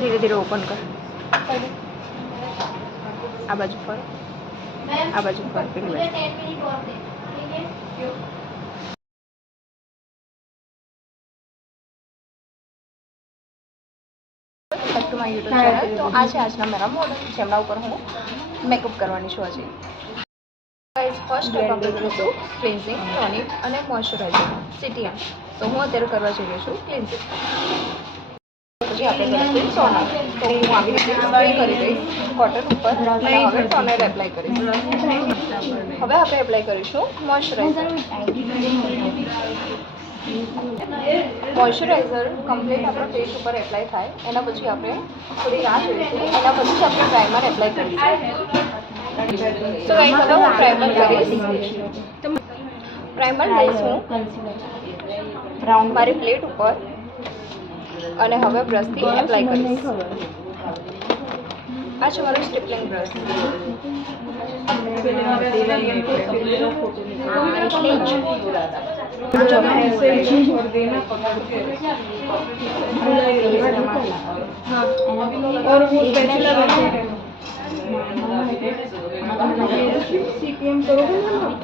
धीरे धीरे ओपन कर आ बाजू पर पेली बाजू back to my YouTube channel. તો આ છે આજના મારા મોડલ જેમના ઉપર હું મેકઅપ કરવાની છું આજે। ગાઈસ ફર્સ્ટ સ્ટેપ આપણે કરીશું ક્લિન્ઝિંગ ટોનિક અને મોઇશ્ચરાઇઝર સિટિયા। તો હું અત્યારે કરવા જઈ રહી છું ક્લિન્ઝિંગ, પછી આપણે કરીશું ટોનર। તો હું આવી રીતે સ્પ્રે કરી દઈશ કોટન ઉપર અને હવે ટોનર એપ્લાય કરીશ। હવે આપણે એપ્લાય કરીશું મોઇશ્ચરાઇઝર। મોઇશ્ચરાઇઝર કમ્પ્લીટ આપણા ફેસ ઉપર એપ્લાય થાય એના પછી આપણે થોડી રાહ જોઈશું, એના પછી જ આપણે પ્રાઇમર એપ્લાય કરીશું। તો ગાઈસ હવે હું પ્રાઇમર કરીશ। પ્રાઇમર લઈશ હું મારી પ્લેટ ઉપર અને હવે બ્રશથી એપ્લાય કરીશ। આ છે મારું સ્ટીપલિંગ બ્રશ।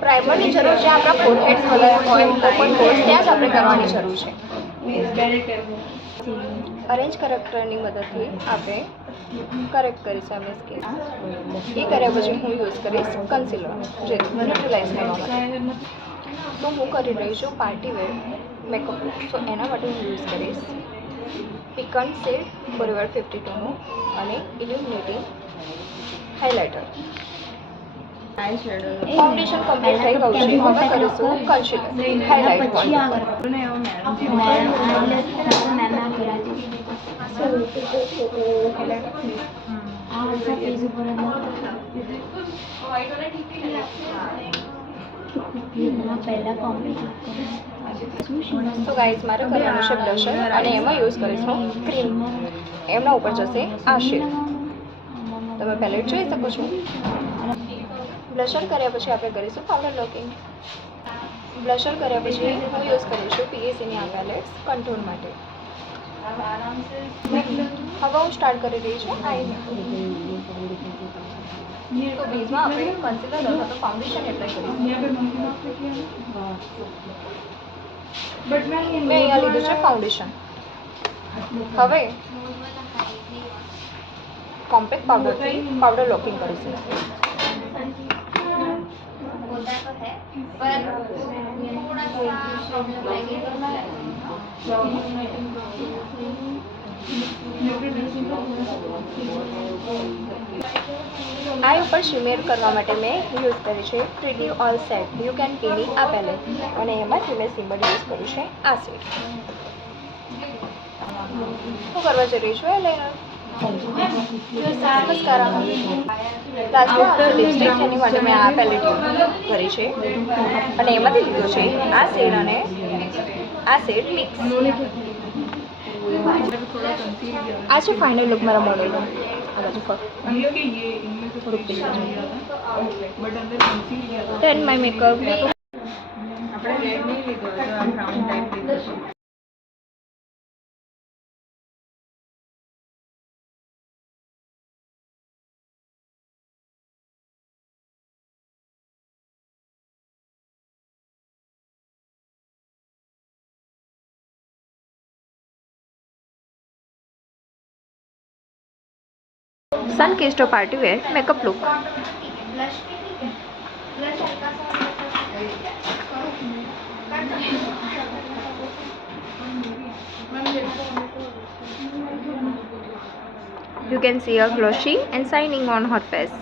પ્રાઇમરની જરૂર છે આપણા ફોરહેડ્સ વગેરે હોય ઓપન પોર્સ ત્યાં જ આપણે કરવાની જરૂર છે। અરેન્જ કરેક્ટરની મદદથી આપણે કરેક્ટ કરીશું આપણી સ્કિન। એ કર્યા પછી હું યુઝ કરીશ કન્સીલર જે ન્યુટ્રલાઇઝ કરવા માટે। તો હું કરી રહી છું પાર્ટી વેર મેકઅપ લુક। તો એના માટે હું યુઝ કરીશ પિકન્ટ શેડ ફોરએવર 52નું અને ઇલ્યુમિનેટિંગ હાઇલાઇટર। ફાઉન્ડેશન કમ્પ્લીટ થઈ ગયું છે, હવે કરીશું કન્સીલર હાઇલાઇટ પોઈન્ટ પર। તો ગાઈઝ મારે કરવાનું છે બ્લશર અને એમાં યુઝ કરીશું ક્રીમ। એમના ઉપર જશે આ શેડ, તમે પેલેટ જોઈ શકો છો। બ્લશર કર્યા પછી આપણે કરીશું પાવડર લોકિંગ। બ્લશર કર્યા પછી હું યુઝ કરીશું પીએસસીની આ પેલેટ્સ કંટ્રોલ માટે। હવે હું સ્ટાર્ટ કરી રહી છું આઈ તો બેઝમાં આપણે કન્સીલર અથવા તો ફાઉન્ડેશન એપ્લાય કરીશું। મેં અહીંયા લીધું છે ફાઉન્ડેશન। હવે કોમ્પેક્ટ પાવડરથી પાવડર લોકિંગ કરીશું। આઈ ઉપર શિમેર કરવા માટે મેં યુઝ કરી છે pretty all set you can પીની આ પેલેટ અને એમાંથી મેં સિમ્બલ યુઝ કર્યું છે આ સેટ। હું કરવા જઈ રહી છું આઈલાઇનર। મસ્કારા લાસ્ટમાં લિપસ્ટિક જેની માટે મેં આ પેલેટ યુઝ કરી છે અને એમાંથી લીધો છે આ શેડ અને આ શેડ મિક્સ। આ છે ફાઇનલ લુક મારા મોડલનો। આ બાજુ થોડુંક done my makeup. Sunkissed party wear makeup look। You can see a glossy and shining on her face।